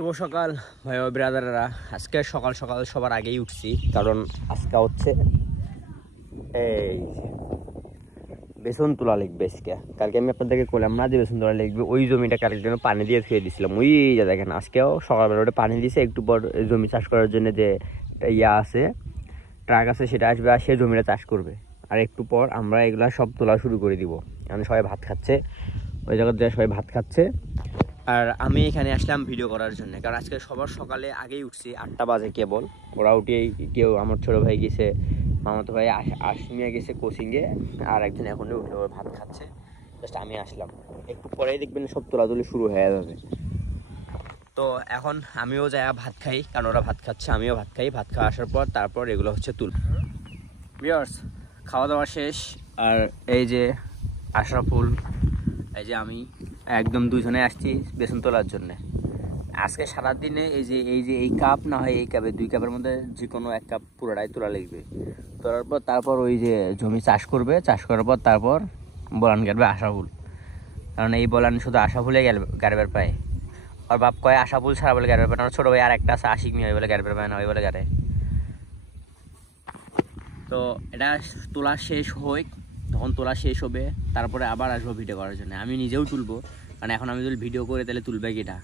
শুভ সকাল ভাই ও ব্রাদাররা। আজকে সকাল সকাল সবার আগেই উঠছি, কারণ আজকে হচ্ছে এই বেসন তোলা লিখবে। আজকে কালকে আমি আপনাদেরকে বললাম না যে বেসন তোলা লিখবে, ওই জমিটা কালকের জন্য পানি দিয়ে ধুয়ে দিয়েছিলাম। ওই যে দেখেন আজকেও সকালবেলা ওটা পানি দিয়েছে, একটু পর জমি চাষ করার জন্য যে ইয়া আছে, ট্রাক আছে, সেটা আসবে আর সে জমিটা চাষ করবে। আর একটু পর আমরা এগুলা সব তোলা শুরু করে দিব। এখন সবাই ভাত খাচ্ছে, ওই জায়গাতে সবাই ভাত খাচ্ছে, আর আমি এখানে আসলাম ভিডিও করার জন্য। কারণ আজকে সবার সকালে আগেই উঠছি, 8টা বাজে কেবল। ওরা উঠেই কেউ আমার ছোটো ভাই গেছে, মামাতো ভাই আশমিয়া গেছে কোচিংয়ে, আর একজন এখনই উঠে ওরা ভাত খাচ্ছে। জাস্ট আমি আসলাম, একটু পরেই দেখবেন সব তোলাতুলি শুরু হয়ে যাবে। তো এখন আমিও যাই ভাত খাই, কারণ ওরা ভাত খাচ্ছে, আমিও ভাত খাই। ভাত খাওয়া আসার পর তারপর এগুলো হচ্ছে তুল ভিউয়ার্স। খাওয়া দাওয়া শেষ, আর এই যে আশরাফুল, এই যে আমি, একদম দুজনে আসছি বেসন তোলার জন্য। আজকে সারাদিনে এই কাপ না হয় এই কাপে, 2 কাপের মধ্যে যে কোনো 1 কাপ পুরোটাই তোলা লাগবে। তোলার পর তারপর ওই যে জমি চাষ করবে, চাষ করার পর তারপর বলান গাড়বে আশাফুল। কারণ এই বলান শুধু আশাফুলে গাড়বার পায়। আর বাপ কয় আশাফুল ছাড়া বলে গাড়বার পায় না। ছোটো ভাই আর একটা আছে আশিক মিয়া, ওই বলে গাড়বার পায় না, ওই বলে গাড়ে। তো এটা তোলা শেষ হয়, তখন তোলা শেষ হবে, তারপরে আবার আসবো ভিডিও করার জন্য। আমি নিজেও তুলবো, কারণ এখন আমি যদি ভিডিও করে তাহলে তুলবে কিটা।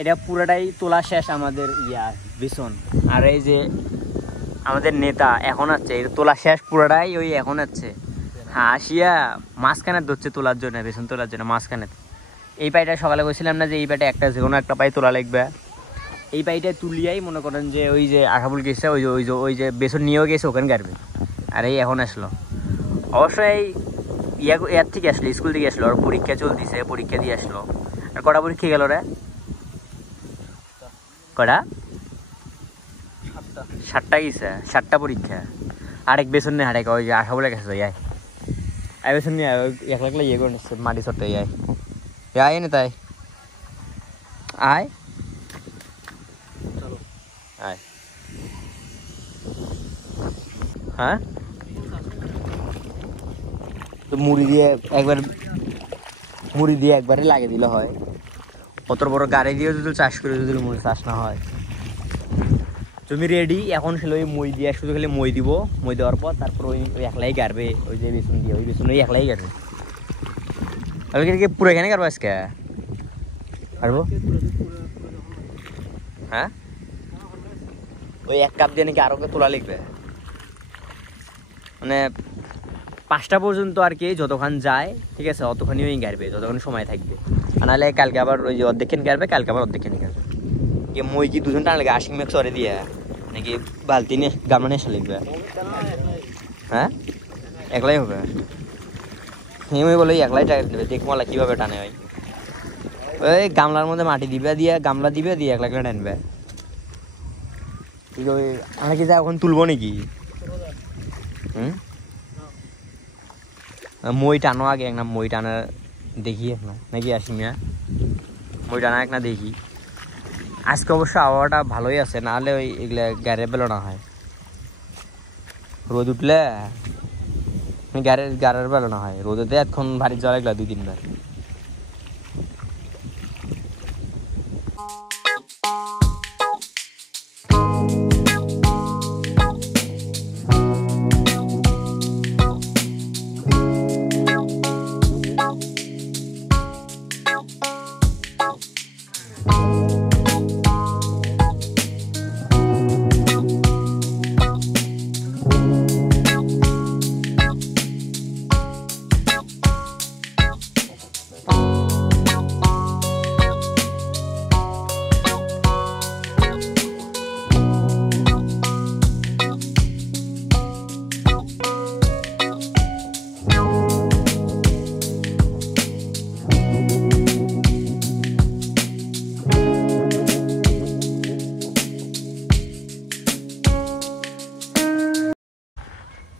এটা পুরোটাই তোলা শেষ আমাদের বেসন। আর এই যে আমাদের নেতা এখন আছে, এটা তোলা শেষ পুরোটাই, ওই এখন আছে আসিয়া মাঝখানে ধরছে তোলার জন্য, বেসন তোলার জন্য মাঝখানে। এই পাইটা সকালে বলছিলাম না যে এই পাইটা একটা যে কোনো একটা পাই তোলা লাগবে। এই পাইটা তুলিয়াই মনে করেন যে ওই যে আশাফুল গেছে, ওই যে বেসন নিয়েও গেছে ওখানে গাড়বে। আর এই এখন আসলো, অবশ্যই ইয়ার থেকে আসলো, স্কুল থেকে আসলো, আর পরীক্ষা চলতেছে, পরীক্ষা দিয়ে আসলো। আর কটা পরীক্ষা গেল রে? কটা? 7টা গেছে, 7টা পরীক্ষা। আরেক বেসন নিয়ে হাঁটে, ওই যে আশা বলে গেছে যাই আই বেসন নিয়ে এক লাখ ইয়ে করে নিচ্ছে মাটি সরতে। আয় নে তাই আয় আয়। হ্যাঁ, তো মুড়ি দিয়ে একবারে লাগিয়ে দিলে হয়। অত বড় গাড়ি দিয়ে যদি চাষ করে, যদি মুড়ি চাষ না হয়। জমি রেডি, এখন ছিল ওই মই দিয়ে, শুধু খালি মই দিব। মই দেওয়ার পর তারপর ওই একলাই গাড়বে, ওই যে বেসন দিয়ে, ওই বেসন ওই একলাই গাড়বে। পুরো এখানে গাড়বো আজকে পারবো। হ্যাঁ, ওই 1 কাপ দিয়ে নাকি আরো তোলা লিখবে, মানে 5টা পর্যন্ত আর কি, যতক্ষণ যায় ঠিক আছে, অতক্ষণই ওই গাড়বে, যতক্ষণ সময় থাকবে। আর নাহলে কালকে আবার ওই যে অর্ধেকখানি গাড়বে, কালকে আবার অর্ধেকখানি গাড়বে। কি মই কি 2জন টানা লাগে 80 মেক্স করে দিয়ে, নাকি বালতি নিয়ে গামলা নিয়ে এসে লিখবে? হ্যাঁ, একলাই হবে। আমি বলে একলাই টাকা দেবে, দেখমালা কীভাবে টানে। ওই গামলার মধ্যে মাটি দিবে, দিয়ে গামলা দিবে, দিয়ে একলা করে টানবে। ঠিক ওই আমরা কি যা এখন তুলবো নাকি? মই টানো আগে, এক না মই টানা দেখি এক না, নাকি আসিমিয়া মই টানা এক না দেখি। আজকে অবশ্য আবহাওয়াটা ভালোই আছে, নাহলে ওই এগুলা গাড়ি বেলো না হয়। রোদ উঠলে গাড়ির বেলো না হয়, রোদেতে এখন ভারী জল এগুলা 2-3 বার।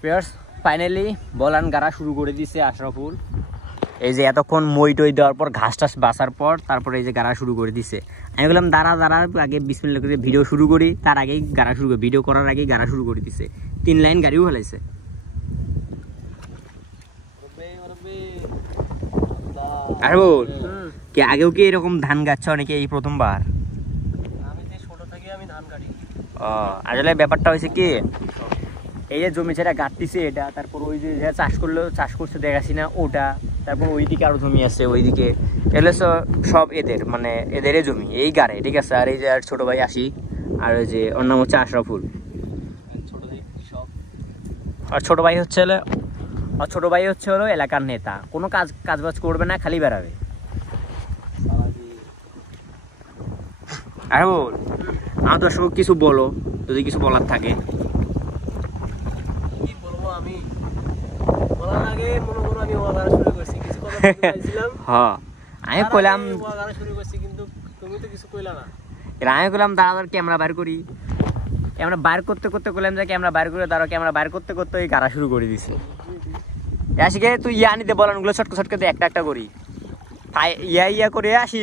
প্লেয়ার্স ফাইনালি বলান গাড়া শুরু করে দিছে আশরাফুল। এই যে এতক্ষণ মই টই দেওয়ার পর ঘাস টাস বাসার পর তারপরে এই যে গাড়া শুরু করে দিছে। আমি বললাম দাঁড়া আগে বিসমিল্লাহ করে ভিডিও শুরু করি, তার আগেই গাড়া শুরু করি, ভিডিও করার আগেই গাড়া শুরু করে দিছে। 3 লাইন গাড়িও ফেলাইছে। আর বল কি আগেও কি এরকম ধান গাছ অনেকে এই প্রথমবার? আসলে ব্যাপারটা হয়েছে কি, এই যে জমি ছেড়ে গাঁটতিছে এটা, তারপর ওই যে চাষ করলেও চাষ করছে দেখাছি না ওটা, তারপর ওইদিকে আরো জমি আছে ওইদিকে, এগুলো সব এদের মানে এদেরই জমি এই গাড়ে, ঠিক আছে। আর এই যে আর ছোট ভাই আশিক, আর ওই যে ওর নাম হচ্ছে আশরাফুল। আর ছোট ভাই হচ্ছে হলো এলাকার নেতা, কোনো কাজবাজ করবে না, খালি বেড়াবে। আর বল আমার দর্শক কিছু বলো যদি কিছু বলার থাকে। কি বলবো আমি, বলার আগে মনে করো আমি ওয়াগারা শুরু করছি, কিছু কথা বলতে চাইছিলাম। হ্যাঁ আমি কইলাম ওয়াগারা শুরু করছি, কিন্তু তুমি তো কিছু কইলা না। আমি কইলাম দাঁড়া ক্যামেরা বাইর করি, ক্যামেরা বাইর করতে করতে কইলাম যে ক্যামেরা বাইর করে দাঁড়াও, ক্যামেরা বাইর করতে করতে ওই গাড়া শুরু করে দিছে। আশিকে তুই ইয়া নিতে বলান গুলো শর্ট শর্ট করে একটা একটা করি, তাই ইয়া করে আসি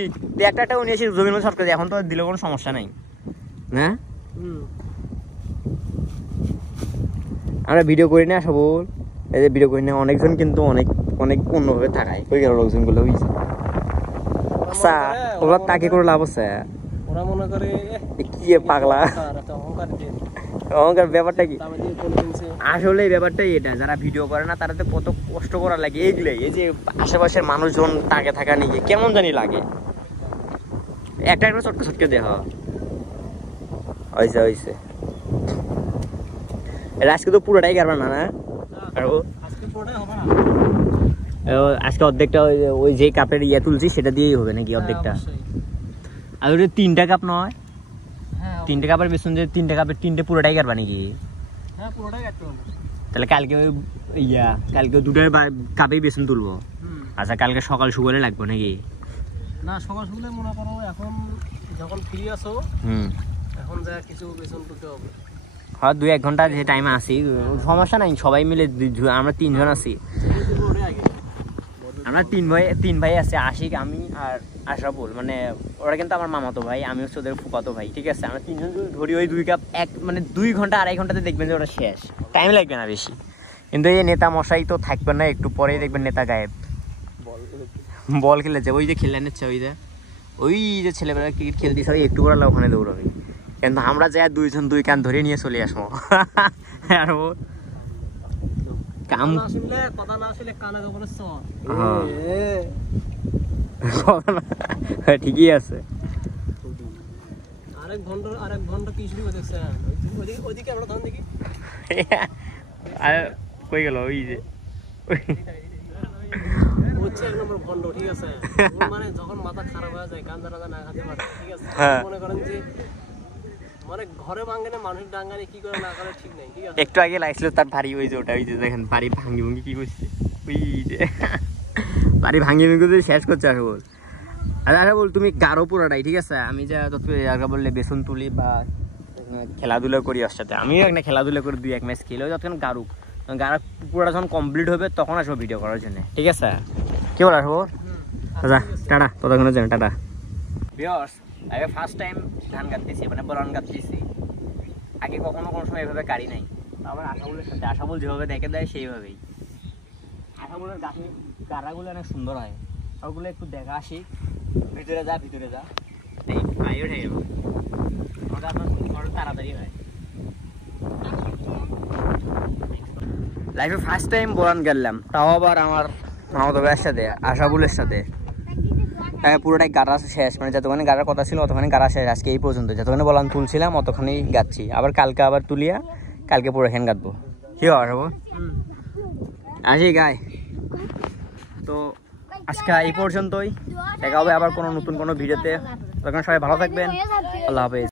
একটা একটা নিয়ে আসি জমির মধ্যে শর্ট করে, এখন তো দিলে কোনো সমস্যা নাই। হ্যাঁ আমরা ভিডিও করি না সবল, এই যে ভিডিও করি না অনেকজন কিন্তু অনেক অনেক অন্যভাবে থাকায় ওই গেল লোকজনগুলো বুঝছে। আচ্ছা ওগুলো তাকে করে লাভ আছে, ওরা মনে করে কি পাগলা অহংকার। ব্যাপারটা কি আসলে এই ব্যাপারটাই এটা, যারা ভিডিও করে না তারা তো কত কষ্ট করা লাগে এইগুলাই। এই যে আশেপাশের মানুষজন তাকে থাকা নিয়ে কেমন জানি লাগে, একটা একটা চটকে চটকে দেওয়া হয়েছে। আজকে তো পুরোটাই গাড়বা না, না আজকে অর্ধেকটা ওই যে কাপের ইয়ে তুলছি সেটা দিয়েই হবে নাকি অর্ধেকটা? আর ওটা 3টা কাপ নয়, 3টে কাপের বেসন যে 3টে কাপের 3টে পুরোটাই গাড়বা নাকি? তাহলে কালকে কালকে 2টা কাপেই বেসন তুলবো। আচ্ছা কালকে সকাল সকালে লাগবে নাকি? না সকাল সকালে মনে করো এখন যখন ফ্রি আছো এখন যা কিছু বেসন তুলতে হবে। হ্যাঁ 2-1 ঘন্টা যে টাইমে আসি সমস্যা নাই, সবাই মিলে আমরা 3 জন আছি, আমরা 3 ভাই আছি, আশিক আমি আর আশরাফুল, মানে ওরা কিন্তু আমার মামাতো ভাই, আমি হচ্ছে ওদের ফুফাতো ভাই, ঠিক আছে। আমরা 3 জন যদি ধরি ওই 2 কাপ মানে 2 ঘন্টা 2.5 ঘন্টাতে দেখবেন যে ওটা শেষ, টাইম লাগবে না বেশি। কিন্তু এই নেতা মশাই তো থাকবে না, একটু পরেই দেখবেন নেতা গায়েব, বল খেলেছে। ওই যে খেলে নিচ্ছে ওই যে ছেলেবেলা ক্রিকেট খেলতেছে একটু করে ওখানে দৌড়াবে, কিন্তু আমরা যাই 2 জন 2 কান ধরে নিয়ে চলে আসবো। আর ও কাম কথা না আসলে কানে দোকানে চল, ঠিকই আছে। আরেক ঘন্টা কি শুরু করতেছে ওইদিকে আমরা ধন দেখি কই গেল ওই যে হচ্ছে 1 নম্বর ভন্ড, ঠিক আছে। মানে যখন মাথা খারাপ হয়ে যায় গান জানা না খাতে পারে, ঠিক আছে। মনে করেন যে মানে ঘরে ভাঙে মানুষের ডাঙ্গানে কি করে না করে ঠিক নাই, ঠিক আছে। একটু আগে লাগছিল তার বাড়ি ওই যে ওটা, ওই যে দেখেন বাড়ি ভাঙি ভঙ্গি কি করছে, ওই যে বাড়ি ভাঙি ভঙ্গি শেষ করছে। আর বল আচ্ছা বল তুমি গাঢ় পুরাটাই, ঠিক আছে। আমি যা বললে বেসন তুলি বা খেলাধুলা করি ওর সাথে, আমিও একটা খেলাধুলা করে 2-1 ম্যাচ খেলেও যতক্ষণ গাড়া পুরোটা যখন কমপ্লিট হবে তখন আসবো ভিডিও করার জন্য, ঠিক আছে। কি বল আসবো? আচ্ছা টাটা, ততক্ষণের জন্য টাটা। ভিউয়ার্স আগে ফার্স্ট টাইম ধান কাটতেছি, মানে বলান কাটতেছি, আগে কখনো কোনো সময় এভাবে গাড়ি নাই। আবার আশাবুলের সাথে আশাবুল যেভাবে দেখে দেয় সেইভাবেই। আশাবুলের গাড়াগুলো অনেক সুন্দর হয়, ওগুলো একটু দেখা আসি। ভিতরে যা এই ভাই উঠে গেল, ওটা আপনার তাড়াতাড়ি হয়। লাইফে ফার্স্ট টাইম বলান গেলাম, তাও আবার আমার মামাতো ভাইয়ের সাথে আশাবুলের সাথে। পুরোটাই গাড়া শেষ, মানে যতক্ষণে গাড়ার কথা ছিল অতক্ষণে গাড়া শেষ। আজকে এই পর্যন্ত যতক্ষণে বলান তুলছিলাম অতক্ষণেই গাচ্ছি, আবার কালকে আবার তুলিয়া কালকে পুরো এখানে গাঁথবো। কি আসবো আসি গায়ে। তো আজকে এই পর্যন্তই, দেখা হবে আবার কোনো নতুন কোনো ভিডিওতে। তখন সবাই ভালো থাকবেন, আল্লাহ হাফেজ।